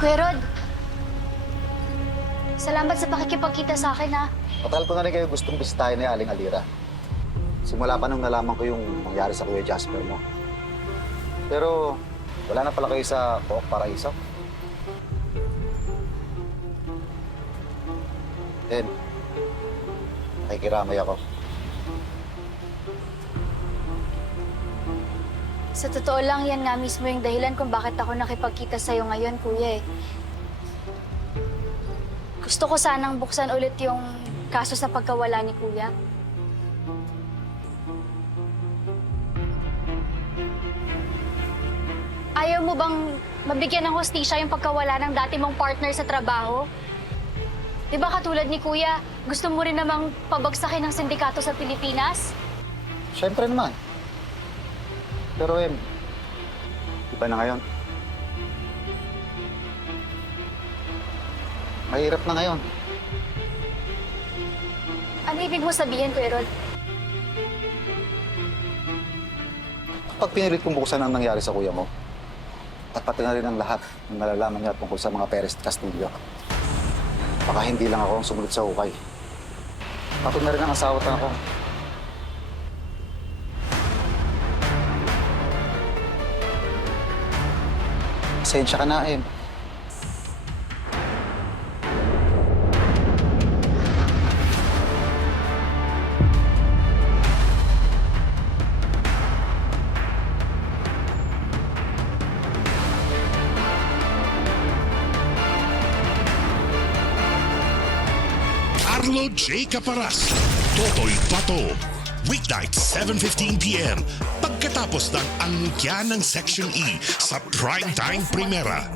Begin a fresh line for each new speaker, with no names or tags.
Kuya Rod, salamat sa pakikipagkita sa akin ha.
Matagal ko na rin kayo gustong bisitahin ni Aling Alira. Simula pa nung nalaman ko yung nangyari sa Kuya Jasper mo. Pero wala na pala kayo sa Pook Paraiso. Then, nakikiramay ako.
Sa totoo lang, yan nga mismo yung dahilan kung bakit ako nakipagkita sa'yo ngayon, kuya eh. Gusto ko sanang buksan ulit yung kaso sa pagkawala ni kuya. Ayaw mo bang mabigyan ng hostisya yung pagkawala ng dati mong partner sa trabaho? Di ba katulad ni kuya, gusto mo rin namang pabagsakin ng sindikato sa Pilipinas?
Siyempre naman. Pero em, iba na ngayon. Mahirap na ngayon.
Ano ibig mo sabihin, Kuya Rod?
Kapag pinilit kong buksan ang nangyari sa kuya mo, at pati na rin ang lahat ng nalalaman niya tungkol sa mga Perez at Castillo, baka hindi lang ako ang sumunod sa ukay. Pati na rin ang asawa at anak Pasensya ka na, Em.
Arlo J. Caparas, Totoy Pato. Weeknight, 7.15pm. Pagkatapos ng angkya ng Section E sa Primetime Primera.